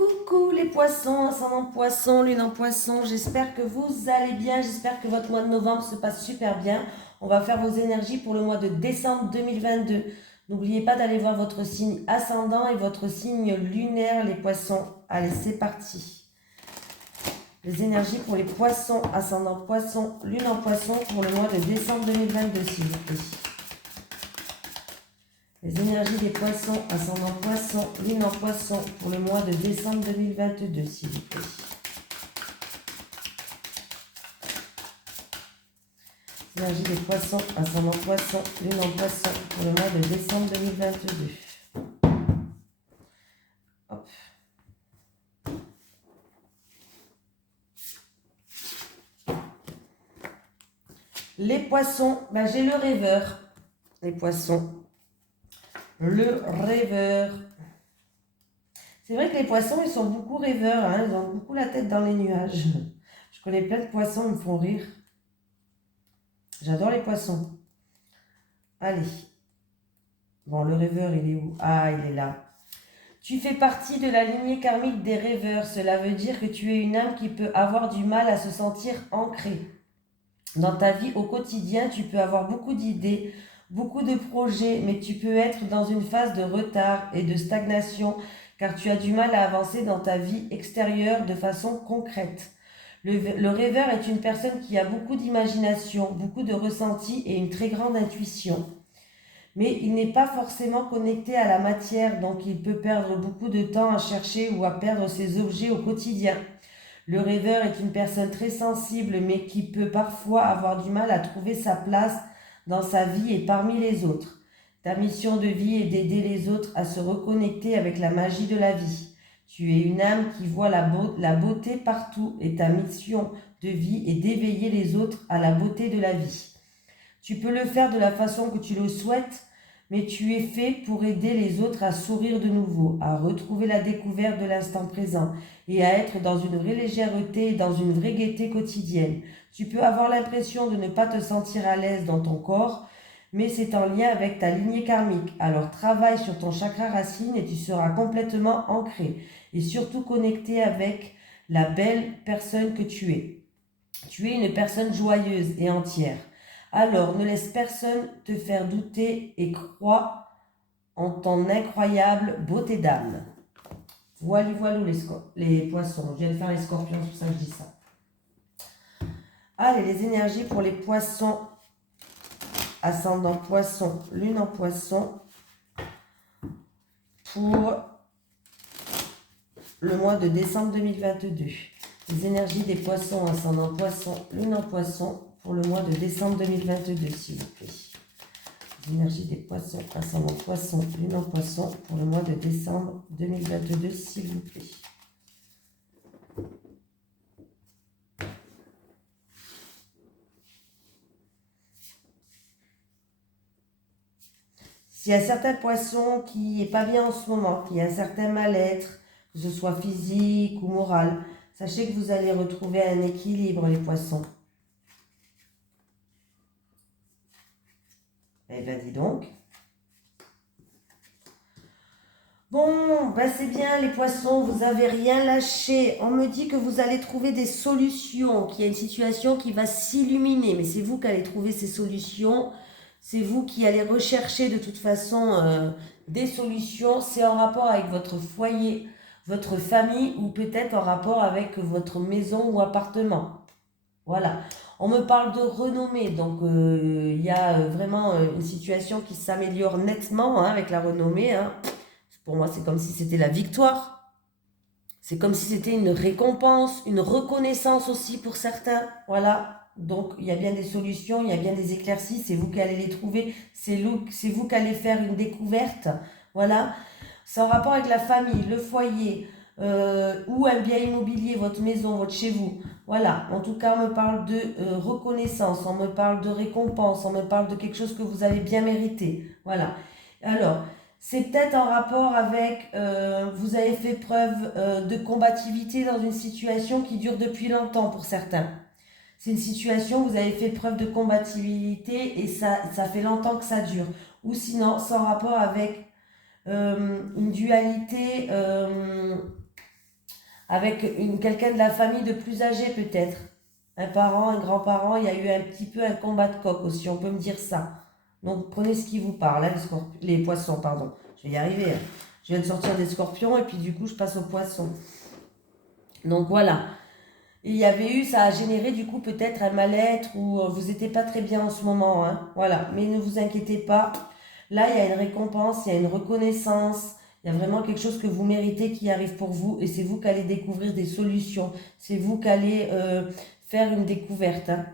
Coucou les poissons, ascendant poisson, lune en poisson, j'espère que vous allez bien, j'espère que votre mois de novembre se passe super bien. On va faire vos énergies pour le mois de décembre 2022. N'oubliez pas d'aller voir votre signe ascendant et votre signe lunaire, les poissons. Allez, c'est parti. Les énergies pour les poissons, ascendant poisson, lune en poisson pour le mois de décembre 2022, s'il vous plaît. Les énergies des poissons, ascendant poisson, lune en poisson pour le mois de décembre 2022, s'il vous plaît. Les énergies des poissons, ascendant poisson, lune en poisson pour le mois de décembre 2022. Hop. Les poissons, ben j'ai le rêveur. Les poissons. Le rêveur. C'est vrai que les poissons, ils sont beaucoup rêveurs, hein, ils ont beaucoup la tête dans les nuages. Je connais plein de poissons, ils me font rire. J'adore les poissons. Allez. Bon, le rêveur, il est où? Ah, il est là. Tu fais partie de la lignée karmique des rêveurs. Cela veut dire que tu es une âme qui peut avoir du mal à se sentir ancrée. Dans ta vie au quotidien, tu peux avoir beaucoup d'idées, beaucoup de projets, mais tu peux être dans une phase de retard et de stagnation car tu as du mal à avancer dans ta vie extérieure de façon concrète. Le rêveur est une personne qui a beaucoup d'imagination, beaucoup de ressenti et une très grande intuition. Mais il n'est pas forcément connecté à la matière, donc il peut perdre beaucoup de temps à chercher ou à perdre ses objets au quotidien. Le rêveur est une personne très sensible, mais qui peut parfois avoir du mal à trouver sa place dans sa vie et parmi les autres. Ta mission de vie est d'aider les autres à se reconnecter avec la magie de la vie. Tu es une âme qui voit la beauté partout et ta mission de vie est d'éveiller les autres à la beauté de la vie. Tu peux le faire de la façon que tu le souhaites, mais tu es fait pour aider les autres à sourire de nouveau, à retrouver la découverte de l'instant présent et à être dans une vraie légèreté et dans une vraie gaieté quotidienne. Tu peux avoir l'impression de ne pas te sentir à l'aise dans ton corps, mais c'est en lien avec ta lignée karmique. Alors travaille sur ton chakra racine et tu seras complètement ancré et surtout connecté avec la belle personne que tu es. Tu es une personne joyeuse et entière. Alors ne laisse personne te faire douter et crois en ton incroyable beauté d'âme. Voilà les poissons. Je viens de faire les scorpions, c'est pour ça que je dis ça. Allez, les énergies pour les poissons, ascendant poisson, lune en poisson, pour le mois de décembre 2022. Les énergies des poissons, ascendant poisson, lune en poisson, pour le mois de décembre 2022, s'il vous plaît. Les énergies des poissons, ascendant poisson, lune en poisson, pour le mois de décembre 2022, s'il vous plaît. S'il y a certains poissons qui n'est pas bien en ce moment, qui a un certain mal-être, que ce soit physique ou moral, sachez que vous allez retrouver un équilibre, les poissons. Eh bien, dis donc. Bon, ben c'est bien les poissons, vous n'avez rien lâché. On me dit que vous allez trouver des solutions, qu'il y a une situation qui va s'illuminer. Mais c'est vous qui allez trouver ces solutions. C'est vous qui allez rechercher de toute façon des solutions. C'est en rapport avec votre foyer, votre famille ou peut-être en rapport avec votre maison ou appartement. Voilà. On me parle de renommée, donc il y a vraiment une situation qui s'améliore nettement hein, avec la renommée. Hein. Pour moi, c'est comme si c'était la victoire. C'est comme si c'était une récompense, une reconnaissance aussi pour certains. Voilà. Donc, il y a bien des solutions, il y a bien des éclaircies. C'est vous qui allez les trouver. C'est vous qui allez faire une découverte. Voilà. C'est en rapport avec la famille, le foyer, ou un bien immobilier, votre maison, votre chez vous. Voilà. En tout cas, on me parle de reconnaissance, on me parle de récompense, on me parle de quelque chose que vous avez bien mérité. Voilà. Alors, c'est peut-être en rapport avec, vous avez fait preuve de combativité dans une situation qui dure depuis longtemps pour certains. C'est une situation où vous avez fait preuve de combativité et ça fait longtemps que ça dure. Ou sinon, c'est en rapport avec une dualité avec quelqu'un de la famille de plus âgé peut-être. Un parent, un grand-parent, il y a eu un petit peu un combat de coq aussi, on peut me dire ça. Donc prenez ce qui vous parle, hein, les poissons, pardon. Je vais y arriver, hein. Je viens de sortir des scorpions et puis du coup je passe aux poissons. Donc voilà. Et il y avait eu, ça a généré du coup peut-être un mal-être ou vous n'étiez pas très bien en ce moment, hein. Voilà. Mais ne vous inquiétez pas. Là, il y a une récompense, il y a une reconnaissance. Il y a vraiment quelque chose que vous méritez qui arrive pour vous et c'est vous qui allez découvrir des solutions. C'est vous qui allez faire une découverte, hein.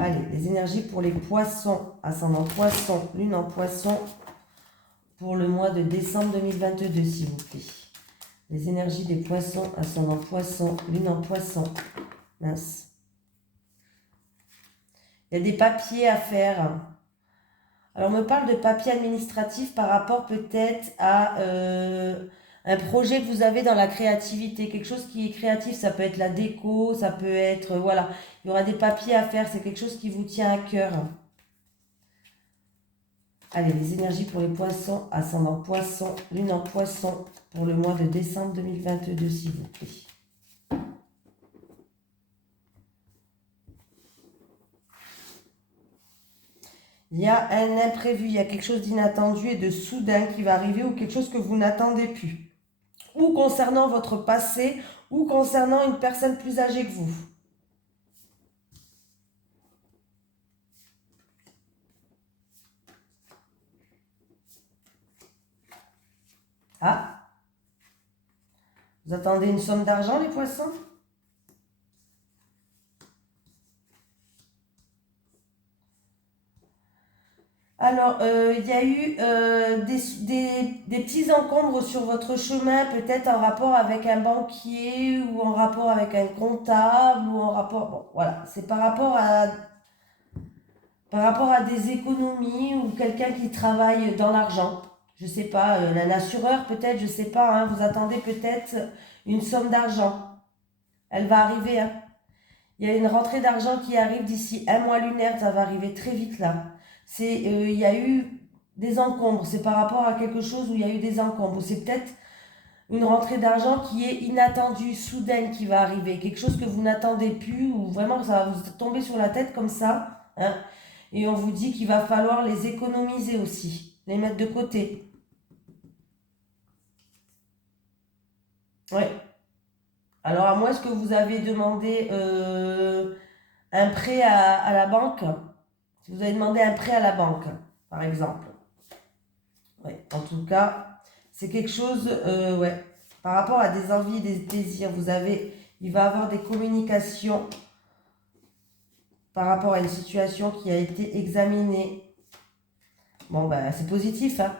Allez, les énergies pour les poissons, ascendant poisson, lune en poisson, pour le mois de décembre 2022, s'il vous plaît. Les énergies des poissons, ascendant poisson, lune en poisson. Mince. Il y a des papiers à faire. Alors, on me parle de papiers administratifs par rapport peut-être à un projet que vous avez dans la créativité. Quelque chose qui est créatif, ça peut être la déco, ça peut être... voilà, il y aura des papiers à faire, c'est quelque chose qui vous tient à cœur. Allez, les énergies pour les poissons, ascendant poisson, lune en poisson, pour le mois de décembre 2022, s'il vous plaît. Il y a un imprévu, il y a quelque chose d'inattendu et de soudain qui va arriver ou quelque chose que vous n'attendez plus. Ou concernant votre passé, ou concernant une personne plus âgée que vous. Ah, vous attendez une somme d'argent, les poissons? Alors, il y a eu des petits encombres sur votre chemin, peut-être en rapport avec un banquier ou en rapport avec un comptable ou en rapport... Bon, voilà, c'est par rapport à des économies ou quelqu'un qui travaille dans l'argent. Je sais pas, un assureur peut-être, je sais pas, hein, vous attendez peut-être une somme d'argent. Elle va arriver, hein. Il y a une rentrée d'argent qui arrive d'ici un mois lunaire, ça va arriver très vite là. Il y a eu des encombres, c'est par rapport à quelque chose où il y a eu des encombres. C'est peut-être une rentrée d'argent qui est inattendue, soudaine qui va arriver. Quelque chose que vous n'attendez plus ou vraiment ça va vous tomber sur la tête comme ça, hein. Et on vous dit qu'il va falloir les économiser aussi, les mettre de côté. Ouais. Alors à moins que vous avez demandé un prêt à la banque, si vous avez demandé un prêt à la banque, par exemple. Ouais. En tout cas, c'est quelque chose, ouais, par rapport à des envies, des désirs, il va y avoir des communications par rapport à une situation qui a été examinée. Bon, ben, c'est positif, hein.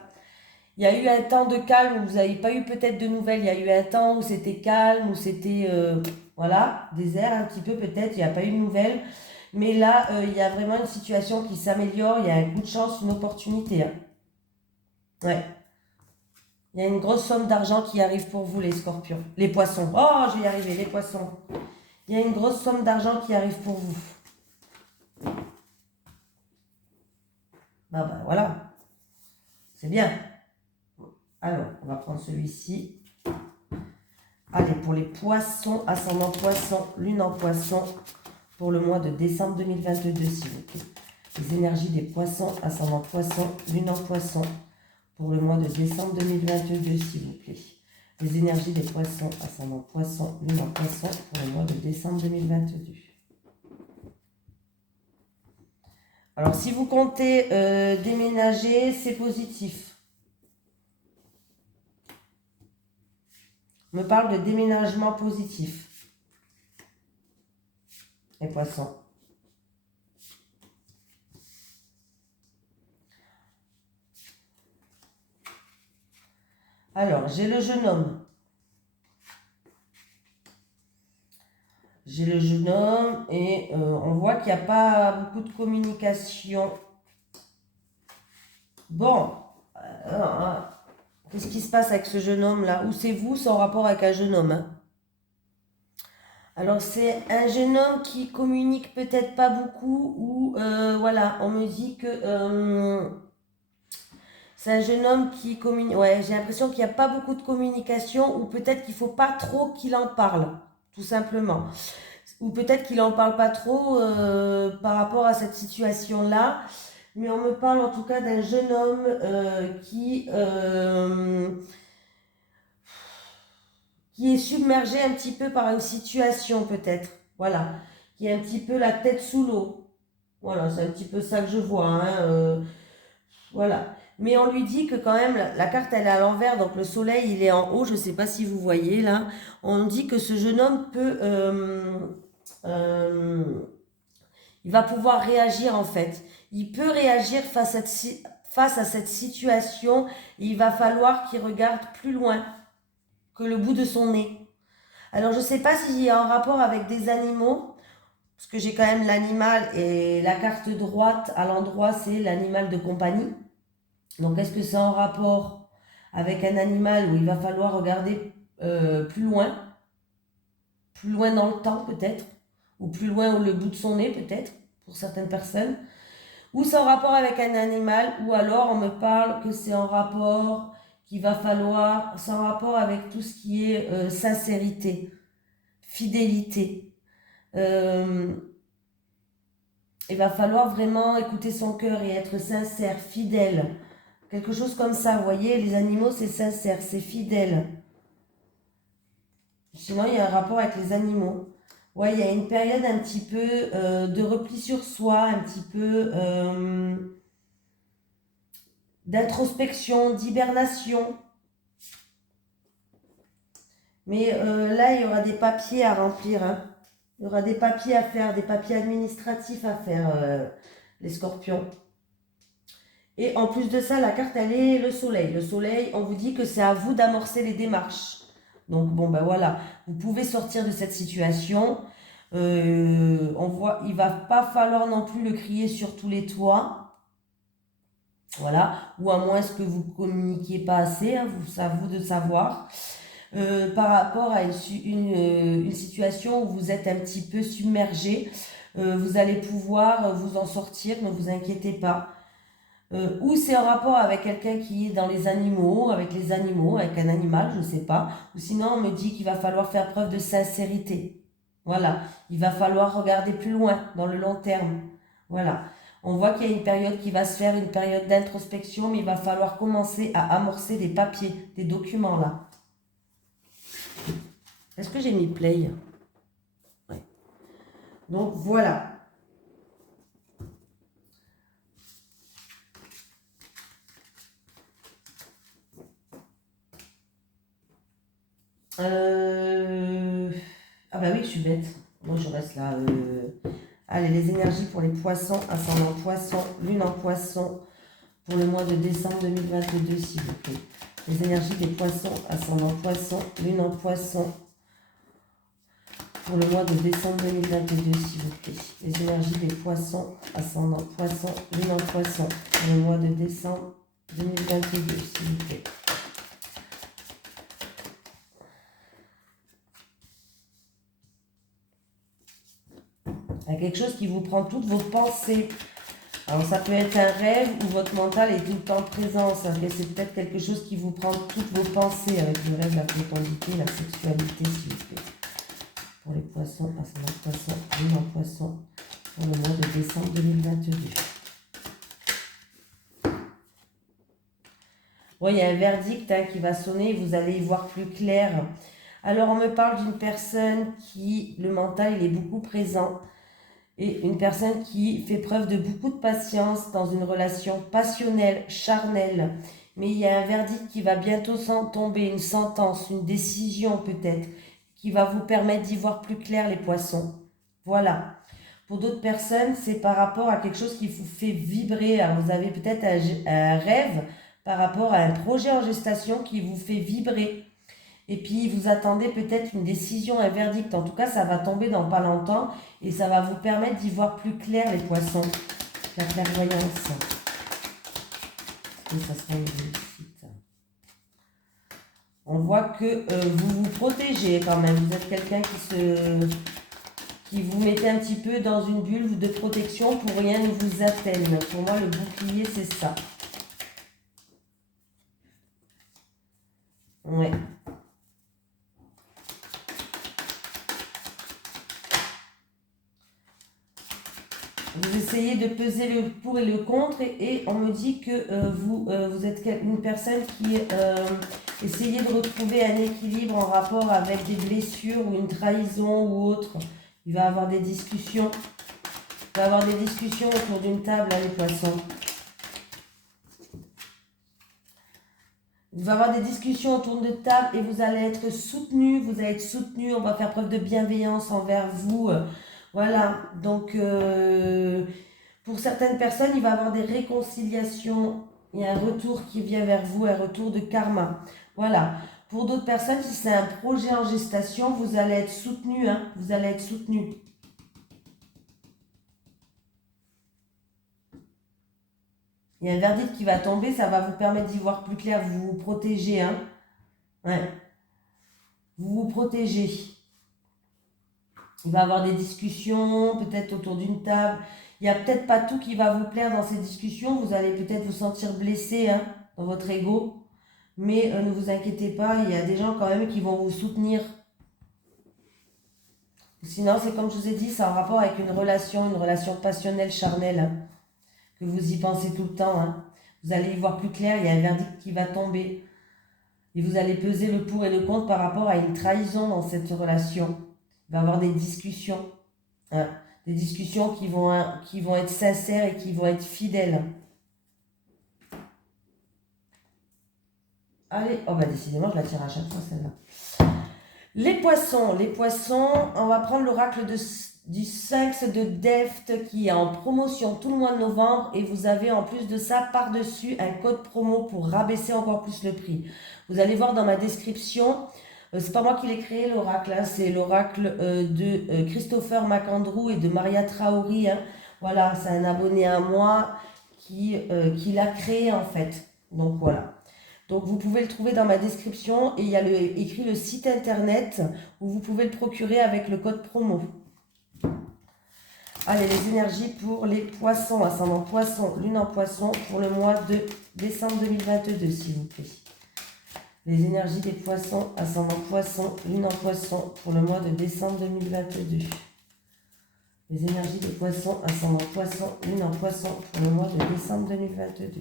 Il y a eu un temps de calme où vous n'avez pas eu peut-être de nouvelles. Il y a eu un temps où c'était calme, où c'était, voilà, désert un petit peu peut-être. Il n'y a pas eu de nouvelles. Mais là, il y a vraiment une situation qui s'améliore. Il y a un coup de chance, une opportunité, hein. Ouais. Il y a une grosse somme d'argent qui arrive pour vous, les scorpions. Les poissons. Oh, je vais y arriver, les poissons. Il y a une grosse somme d'argent qui arrive pour vous. Ben voilà. C'est bien. Alors, on va prendre celui-ci. Allez, pour les poissons, ascendant poisson, lune en poisson, pour le mois de décembre 2022, s'il vous plaît. Les énergies des poissons, ascendant poisson, lune en poisson, pour le mois de décembre 2022, s'il vous plaît. Les énergies des poissons, ascendant poisson, lune en poisson, pour le mois de décembre 2022. Alors, si vous comptez déménager, c'est positif. On me parle de déménagement positif. Les poissons. Alors, j'ai le jeune homme. J'ai le jeune homme et on voit qu'il n'y a pas beaucoup de communication. Bon, qu'est-ce qui se passe avec ce jeune homme-là? Ou c'est vous sans rapport avec un jeune homme, hein? Alors, c'est un jeune homme qui communique peut-être pas beaucoup ou voilà, on me dit que C'est un jeune homme qui communique. Ouais, j'ai l'impression qu'il n'y a pas beaucoup de communication ou peut-être qu'il ne faut pas trop qu'il en parle, tout simplement. Ou peut-être qu'il n'en parle pas trop par rapport à cette situation-là. Mais on me parle en tout cas d'un jeune homme qui est submergé un petit peu par une situation peut-être. Voilà. Qui a un petit peu la tête sous l'eau. Voilà, c'est un petit peu ça que je vois. Hein, voilà. Mais on lui dit que quand même, la carte elle est à l'envers, donc le soleil il est en haut, je ne sais pas si vous voyez là. On dit que ce jeune homme peut... euh, il va pouvoir réagir en fait. Il peut réagir face à cette situation et il va falloir qu'il regarde plus loin que le bout de son nez. Alors je ne sais pas s'il y a un rapport avec des animaux, parce que j'ai quand même l'animal et la carte droite à l'endroit c'est l'animal de compagnie. Donc est-ce que c'est en rapport avec un animal où il va falloir regarder plus loin dans le temps peut-être, ou plus loin au le bout de son nez peut-être, pour certaines personnes, ou c'est en rapport avec un animal, ou alors on me parle que c'est en rapport qu'il va falloir, c'est en rapport avec tout ce qui est sincérité, fidélité. Il va falloir vraiment écouter son cœur et être sincère, fidèle. Quelque chose comme ça, vous voyez, les animaux c'est sincère, c'est fidèle. Sinon, il y a un rapport avec les animaux. Ouais, il y a une période un petit peu de repli sur soi, un petit peu d'introspection, d'hibernation. Mais là, il y aura des papiers à remplir. Hein. Il y aura des papiers à faire, des papiers administratifs à faire, les scorpions. Et en plus de ça, la carte, elle est le soleil. Le soleil, on vous dit que c'est à vous d'amorcer les démarches. Donc, bon, ben voilà, vous pouvez sortir de cette situation. On voit, il va pas falloir non plus le crier sur tous les toits. Voilà, ou à moins que vous ne communiquiez pas assez, hein, c'est à vous de savoir. Par rapport à une situation où vous êtes un petit peu submergé, vous allez pouvoir vous en sortir, ne vous inquiétez pas. Ou c'est en rapport avec quelqu'un qui est dans les animaux, avec un animal, je ne sais pas. Ou sinon, on me dit qu'il va falloir faire preuve de sincérité. Voilà, il va falloir regarder plus loin, dans le long terme. Voilà, on voit qu'il y a une période qui va se faire, une période d'introspection, mais il va falloir commencer à amorcer des papiers, des documents là. Est-ce que j'ai mis play? Ouais. Donc voilà. Ah bah oui, je suis bête. Moi, je reste là. Allez, les énergies pour les poissons, ascendant poisson, lune en poisson, pour le mois de décembre 2022, s'il vous plaît. Les énergies des poissons, ascendant poisson, lune en poisson, pour le mois de décembre 2022, s'il vous plaît. Les énergies des poissons, ascendant poisson, lune en poisson, pour le mois de décembre 2022, s'il vous plaît. Il y a quelque chose qui vous prend toutes vos pensées. Alors ça peut être un rêve où votre mental est tout le temps présent. C'est peut-être quelque chose qui vous prend toutes vos pensées avec le rêve, la fécondité, la sexualité, s'il vous plaît. Pour les poissons, ascendant poisson, lune en poisson, pour le mois de décembre 2022. Oui, il y a un verdict qui va sonner, vous allez y voir plus clair. Alors on me parle d'une personne qui, le mental, il est beaucoup présent. Et une personne qui fait preuve de beaucoup de patience dans une relation passionnelle, charnelle. Mais il y a un verdict qui va bientôt tomber, une sentence, une décision peut-être, qui va vous permettre d'y voir plus clair les poissons. Voilà. Pour d'autres personnes, c'est par rapport à quelque chose qui vous fait vibrer. Alors vous avez peut-être un rêve par rapport à un projet en gestation qui vous fait vibrer. Et puis, vous attendez peut-être une décision, un verdict. En tout cas, ça va tomber dans pas longtemps et ça va vous permettre d'y voir plus clair, les poissons. La clairvoyance. Et ça sera une réussite. On voit que vous vous protégez quand même. Vous êtes quelqu'un qui vous mettez un petit peu dans une bulle de protection pour rien ne vous atteigne. Pour moi, le bouclier, c'est ça. Ouais. Vous essayez de peser le pour et le contre et on me dit que vous êtes une personne qui essayez de retrouver un équilibre en rapport avec des blessures ou une trahison ou autre. Il va y avoir des discussions. Il va y avoir des discussions autour d'une table, hein, les poissons. Il va y avoir des discussions autour de table et vous allez être soutenu. Vous allez être soutenu. On va faire preuve de bienveillance envers vous. Voilà. Donc, pour certaines personnes, il va y avoir des réconciliations. Il y a un retour qui vient vers vous, un retour de karma. Voilà. Pour d'autres personnes, si c'est un projet en gestation, vous allez être soutenu. Hein, vous allez être soutenu. Il y a un verdict qui va tomber, ça va vous permettre d'y voir plus clair, vous vous protégez. Hein. Ouais. Vous vous protégez. Il va y avoir des discussions, peut-être autour d'une table. Il n'y a peut-être pas tout qui va vous plaire dans ces discussions. Vous allez peut-être vous sentir blessé, hein, dans votre ego. Mais ne vous inquiétez pas, il y a des gens quand même qui vont vous soutenir. Sinon, c'est comme je vous ai dit, c'est en rapport avec une relation passionnelle, charnelle. Hein, que vous y pensez tout le temps. Hein. Vous allez y voir plus clair, il y a un verdict qui va tomber. Et vous allez peser le pour et le contre par rapport à une trahison dans cette relation. Il va y avoir des discussions. Hein, des discussions qui vont être sincères et qui vont être fidèles. Allez, oh bah décidément, je la tire à chaque fois celle-là. Les poissons, on va prendre l'oracle du Sphinx de Delft qui est en promotion tout le mois de novembre et vous avez en plus de ça par-dessus un code promo pour rabaisser encore plus le prix. Vous allez voir dans ma description, c'est pas moi qui l'ai créé l'oracle, hein, c'est l'oracle de Christopher McAndrew et de Maria Traori. Hein. Voilà, c'est un abonné à moi qui l'a créé en fait. Donc voilà. Donc vous pouvez le trouver dans ma description et il y a écrit le site internet où vous pouvez le procurer avec le code promo. Allez, les énergies pour les poissons, ascendant poisson, lune en poisson pour le mois de décembre 2022, s'il vous plaît. Les énergies des poissons, ascendant poisson, lune en poisson pour le mois de décembre 2022. Les énergies des poissons, ascendant poisson, lune en poisson pour le mois de décembre 2022.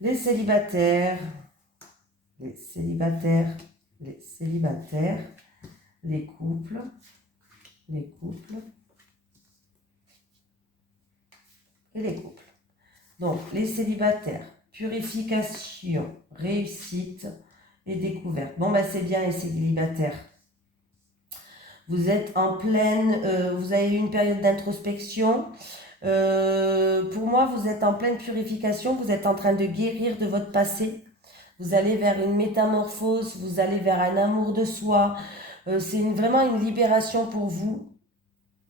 Les célibataires, les célibataires, les célibataires, les couples et les couples. Donc, les célibataires, purification, réussite et découverte. Bon, ben c'est bien les célibataires. Vous êtes en pleine, vous avez eu une période d'introspection. Pour moi, vous êtes en pleine purification, vous êtes en train de guérir de votre passé. Vous allez vers une métamorphose, vous allez vers un amour de soi. C'est vraiment une libération pour vous.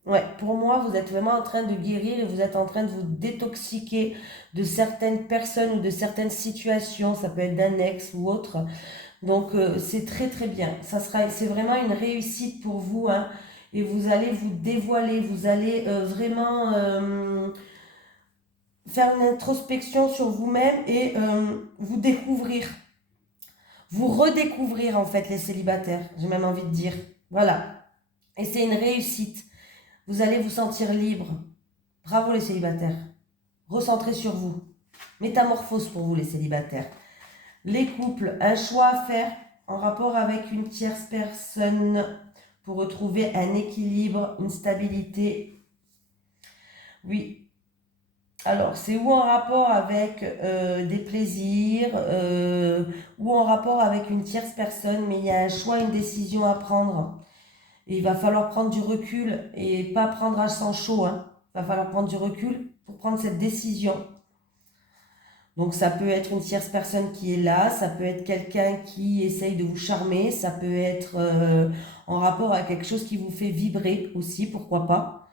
Ouais, pour moi, vous êtes vraiment en train de guérir et vous êtes en train de vous détoxiquer de certaines personnes ou de certaines situations. Ça peut être d'un ex ou autre. Donc, c'est très très bien. C'est vraiment une réussite pour vous. Hein, et vous allez vous dévoiler. Vous allez vraiment faire une introspection sur vous-même et vous découvrir. Vous redécouvrir en fait les célibataires. J'ai même envie de dire. Voilà. Et c'est une réussite. Vous allez vous sentir libre. Bravo les célibataires. Recentrez sur vous. Métamorphose pour vous les célibataires. Les couples, un choix à faire en rapport avec une tierce personne pour retrouver un équilibre, une stabilité. Oui. Alors, c'est ou en rapport avec des plaisirs, ou en rapport avec une tierce personne, mais il y a un choix, une décision à prendre. Et il va falloir prendre du recul et pas prendre à sang chaud. Hein. Il va falloir prendre du recul pour prendre cette décision. Donc ça peut être une tierce personne qui est là, ça peut être quelqu'un qui essaye de vous charmer, ça peut être en rapport à quelque chose qui vous fait vibrer aussi, pourquoi pas.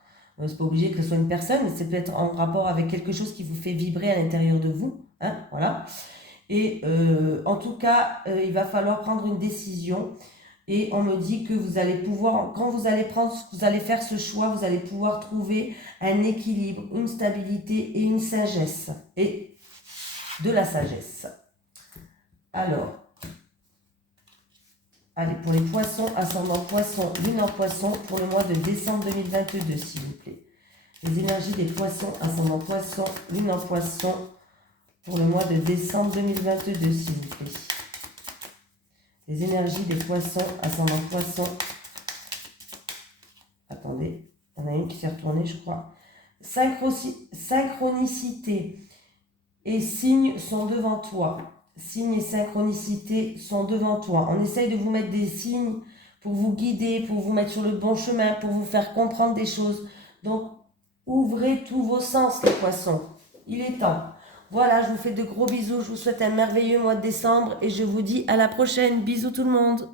C'est pas obligé que ce soit une personne, mais ça peut être en rapport avec quelque chose qui vous fait vibrer à l'intérieur de vous. Hein, voilà. Et en tout cas, il va falloir prendre une décision. Et on me dit que vous allez pouvoir, quand vous allez faire ce choix, vous allez pouvoir trouver un équilibre, une stabilité et une sagesse. Et de la sagesse. Alors, allez, pour les poissons, ascendant poisson, lune en poisson, pour le mois de décembre 2022, s'il vous plaît. Les énergies des poissons, ascendant poisson, lune en poisson, pour le mois de décembre 2022, s'il vous plaît. Les énergies des poissons, ascendant poisson. Attendez, il y en a une qui s'est retournée, je crois. Synchronicité et signes sont devant toi. Signes et synchronicité sont devant toi. On essaye de vous mettre des signes pour vous guider, pour vous mettre sur le bon chemin, pour vous faire comprendre des choses. Donc, ouvrez tous vos sens, les poissons. Il est temps. Voilà, je vous fais de gros bisous. Je vous souhaite un merveilleux mois de décembre et je vous dis à la prochaine. Bisous tout le monde.